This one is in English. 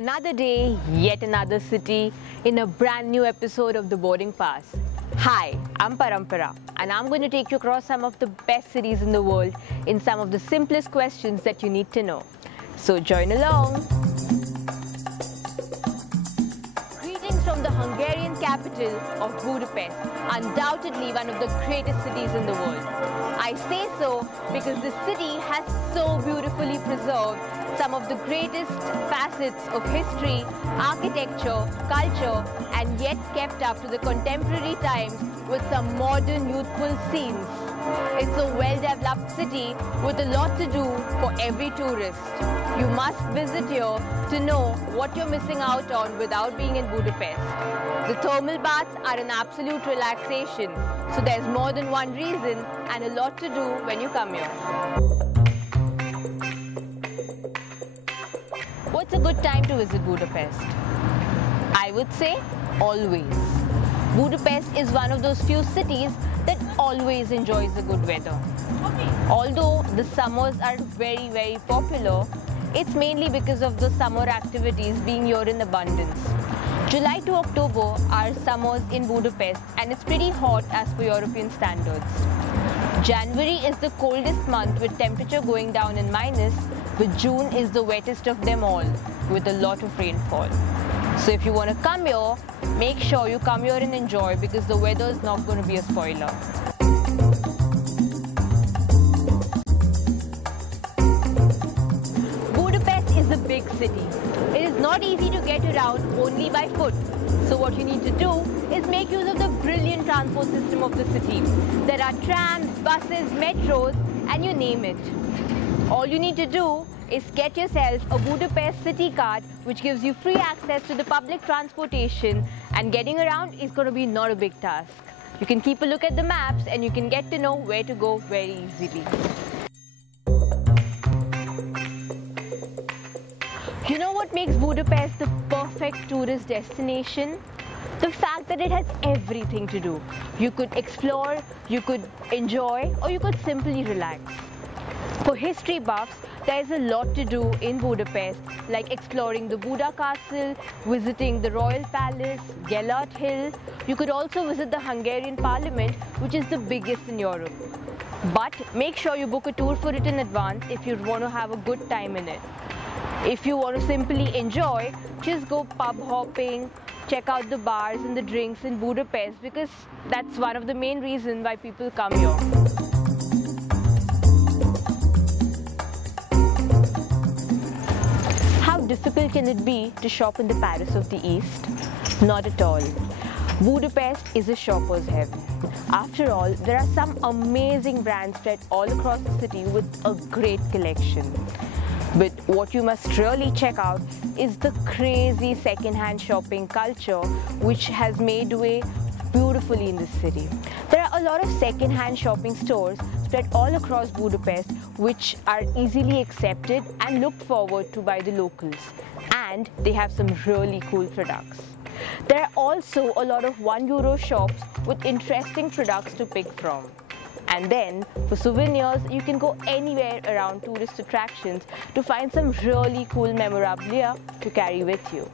Another day, yet another city in a brand new episode of The Boarding Pass. Hi, I'm Parampara and I'm going to take you across some of the best cities in the world in some of the simplest questions that you need to know. So join along. Greetings from the Hungarian capital of Budapest, undoubtedly one of the greatest cities in the world. I say so because the city has so beautifully preserved some of the greatest facets of history, architecture, culture, and yet kept up to the contemporary times with some modern youthful scenes. It's a well-developed city with a lot to do for every tourist. You must visit here to know what you're missing out on without being in Budapest. The thermal baths are an absolute relaxation, so there's more than one reason and a lot to do when you come here. What's a good time to visit Budapest? I would say always. Budapest is one of those few cities that always enjoys the good weather. Although the summers are very popular, it's mainly because of the summer activities being here in abundance. July to October are summers in Budapest and it's pretty hot as per European standards. January is the coldest month with temperature going down in minus, but June is the wettest of them all with a lot of rainfall. So if you want to come here, make sure you come here and enjoy because the weather is not going to be a spoiler. Budapest is a big city. It is not easy to get around only by foot. So what you need to do is make use of the brilliant transport system of the city. There are trams, buses, metros, and you name it. All you need to do is get yourself a Budapest city card which gives you free access to the public transportation, and getting around is going to be not a big task. You can keep a look at the maps and you can get to know where to go very easily. You know what makes Budapest the perfect tourist destination? The fact that it has everything to do. You could explore, you could enjoy, or you could simply relax. For history buffs, there is a lot to do in Budapest, like exploring the Buda Castle, visiting the Royal Palace, Gellert Hill. You could also visit the Hungarian Parliament, which is the biggest in Europe. But make sure you book a tour for it in advance if you want to have a good time in it. If you want to simply enjoy, just go pub hopping, check out the bars and the drinks in Budapest because that's one of the main reasons why people come here. How difficult can it be to shop in the Paris of the East? Not at all. Budapest is a shopper's heaven. After all, there are some amazing brands spread all across the city with a great collection. But what you must really check out is the crazy second-hand shopping culture which has made way beautifully in this city. There are a lot of second-hand shopping stores spread all across Budapest which are easily accepted and looked forward to by the locals. And they have some really cool products. There are also a lot of €1 shops with interesting products to pick from. And then, for souvenirs, you can go anywhere around tourist attractions to find some really cool memorabilia to carry with you.